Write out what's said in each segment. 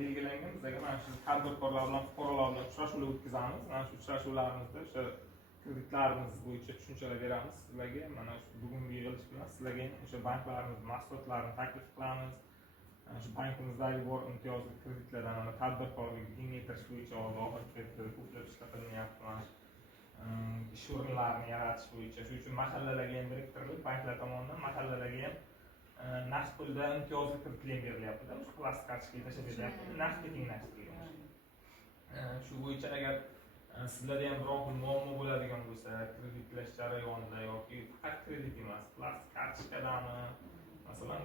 belgilangan. Bizga mana shu tadbirkorlar bilan fuqarolar bilan uchrashuvlar o'tkazamiz. Mana shu uchrashuvlarimizda o'sha kreditlarimiz bo'yicha tushunchalar beramiz sizlarga. Mana shu bugungi yig'ilish bilan sizlarga o'sha banklarimiz mahsulotlarini taklif qilamiz. Shu bankimizdagi bor imtiyozli kreditlardan tadbirkorlikni kengaytirish bo'yicha ogoh ko'plab ishlar qilinyapti. Ish o'rinlarini yaratish bo'yicha shuning uchun mahallalarga ham biriktirilib banklar tomonidan mahallalarga ham naqd pulda imtiyozli kreditlar berilyapti. Shu plastik kartochkaga tashlab berilyapti. Naqdga tenglashtirilgan. Shu bo'yicha agar sizlarda ham biror muammo bo'ladigan bo'lsa, kreditlash jarayonida yoki faqat kredit emas, plastik kartochkadami, masalan,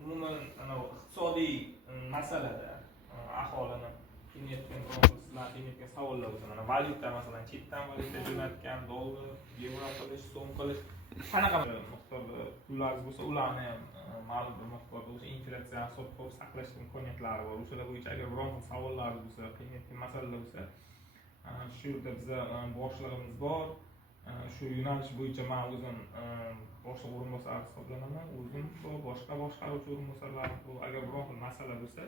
umuman iqtisodiy masalada aholini sizlar qiynayotgan savollar bo'lsa, mana valyuta masalan chetdan valyuta jo'natgan, dollar, yevro qilish, so'm qilish, qanaqa miqdorda pullaringiz bo'lsa, ularni ham ma'lum bir miqdorda o'sha inflyatsiya hisob-kitob saqlash imkoniyatlari bor. O'shalar bo'yicha agar biror savollaringiz bo'lsa, qiynayotgan masalalar bo'lsa, shu yerda bizda boshlig'imiz bor. Shu yo'nalish bo'yicha men o'zim boshliq o'rinbosari hisoblanaman. O'zim boshqa boshqaruvchi o'rinbosarlarim bor. Agar biror xil masala bo'lsa,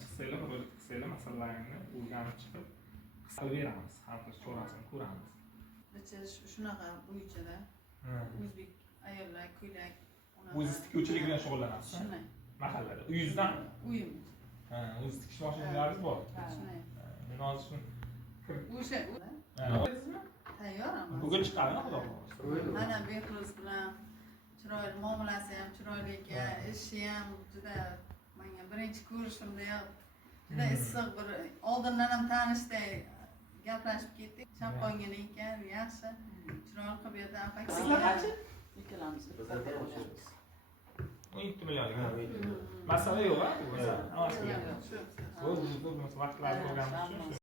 chiqsanglar, murojaat qilsanglar, masalalarni o'rganib chiqib qilib beramiz. Hal qilish chorasini ko'ramiz. Shunaqa bo'yichada o'zbek ayollar ko'ylak, o'zingiz tikuvchilik bilan shug'ullanasiz. Shunday. Mahallada. Uyingizdan? Uyimiz. O'zingiz tikish mashinalaringiz bor. Shunday. Men hozir shuni O'sha tayyorman. bugun chiqadimi, xudo xohlasa. Mana Behruz bilan chiroyli muomalasi ham chiroyli ekan, ishi ham juda menga birinchi ko'rishimdayoq juda issiq bir oldindan ham tanishday gaplashib ketdik. Chaqqongan ekan, yaxshi. Chiroyli qilib berdi. Sizlar qancha? Ikkalamiz. 17 million. Masala yo'q-a? Masala. Vaqtlar bo'lgani uchun